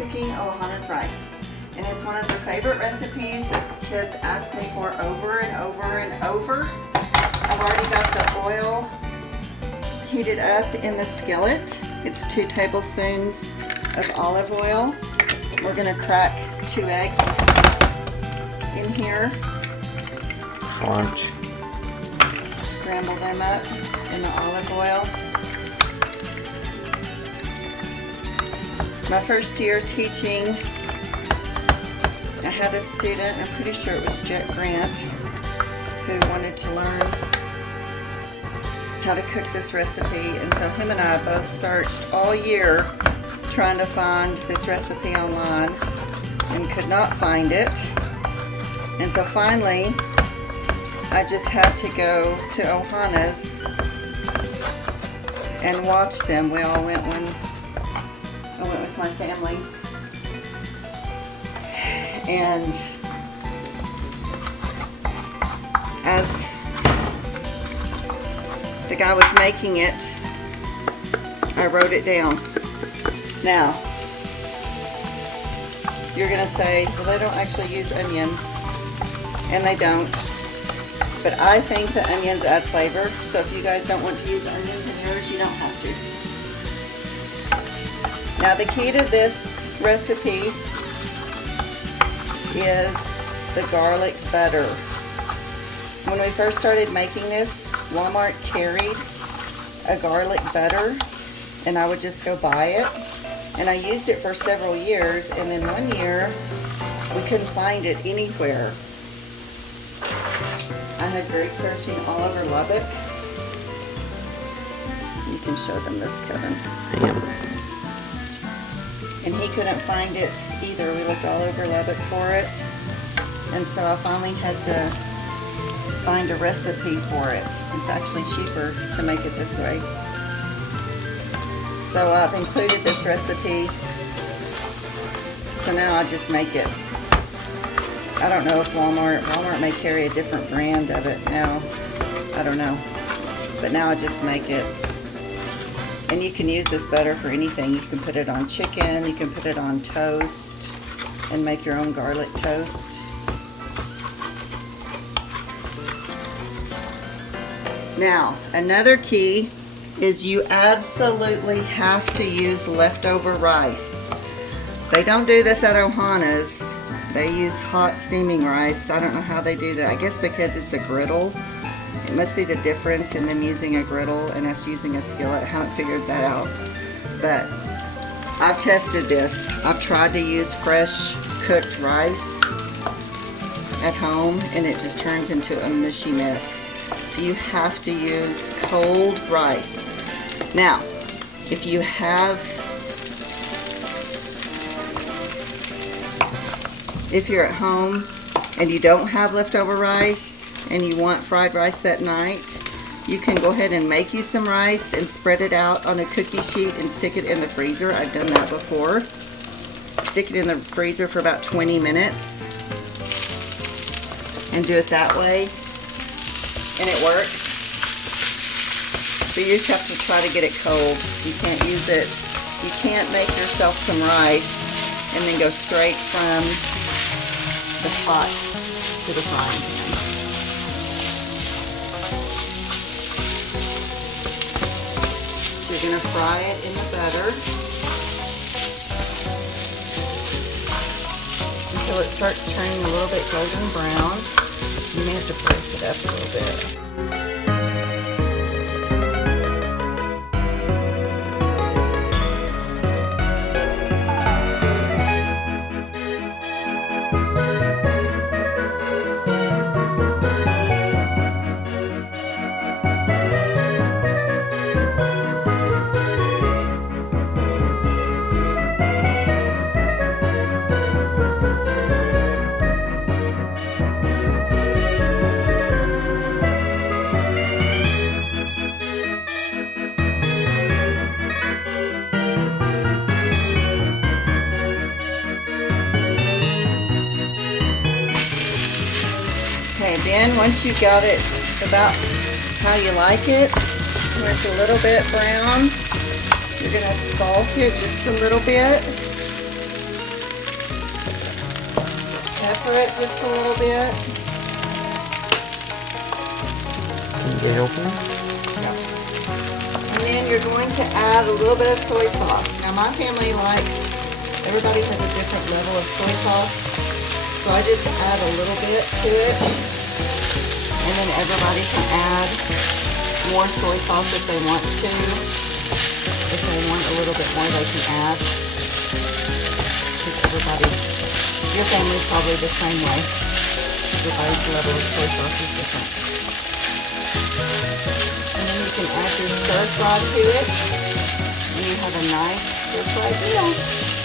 cooking Ohana's rice, and it's one of their favorite recipes that kids ask me for over and over and over. I've already got the oil heated up in the skillet. It's 2 tablespoons of olive oil. We're gonna crack 2 eggs in here. Crunch. Scramble them up in the olive oil. My first year teaching, I had a student, I'm pretty sure it was Jet Grant, who wanted to learn how to cook this recipe, and so him and I both searched all year trying to find this recipe online and could not find it. And so finally I just had to go to Ohana's and watch them. We all went when I went with my family, and as the guy was making it, I wrote it down. Now, you're gonna say, well, they don't actually use onions, and they don't, but I think the onions add flavor, so if you guys don't want to use onions in yours, you don't have to. Now, the key to this recipe is the garlic butter. When we first started making this, Walmart carried a garlic butter, and I would just go buy it. And I used it for several years, and then one year we couldn't find it anywhere. I had Greg searching all over Lubbock. You can show them this, Kevin. Damn. And he couldn't find it either. We looked all over Lubbock for it. And so I finally had to find a recipe for it. It's actually cheaper to make it this way. So I've included this recipe. So now I just make it. I don't know if Walmart may carry a different brand of it now. I don't know. But now I just make it. And you can use this butter for anything. You can put it on chicken, you can put it on toast, and make your own garlic toast. Now, another key is you absolutely have to use leftover rice. They don't do this at Ohana's. They use hot steaming rice. I don't know how they do that. I guess because it's a griddle. It must be the difference in them using a griddle and us using a skillet. I haven't figured that out. But I've tested this. I've tried to use fresh cooked rice at home, and it just turns into a mushy mess. So you have to use cold rice. Now, if you're at home and you don't have leftover rice and you want fried rice that night, you can go ahead and make you some rice and spread it out on a cookie sheet and stick it in the freezer. I've done that before. Stick it in the freezer for about 20 minutes and do it that way, and it works. But you just have to try to get it cold. You can't use it. You can't make yourself some rice and then go straight from the pot to the frying pan. So you're going to fry it in the butter until it starts turning a little bit golden brown. You may have to break it up a little bit. Okay, then once you got it about how you like it, when it's a little bit brown, you're going to salt it just a little bit. Pepper it just a little bit. Can you get it open? And then you're going to add a little bit of soy sauce. Now my family likes, everybody has a different level of soy sauce. So I just add a little bit to it. And then everybody can add more soy sauce if they want to. If they want a little bit more, they can add. Your family's probably the same way. Everybody's level of soy sauce is different. And then you can add your stir fry to it. And you have a nice stir fry meal.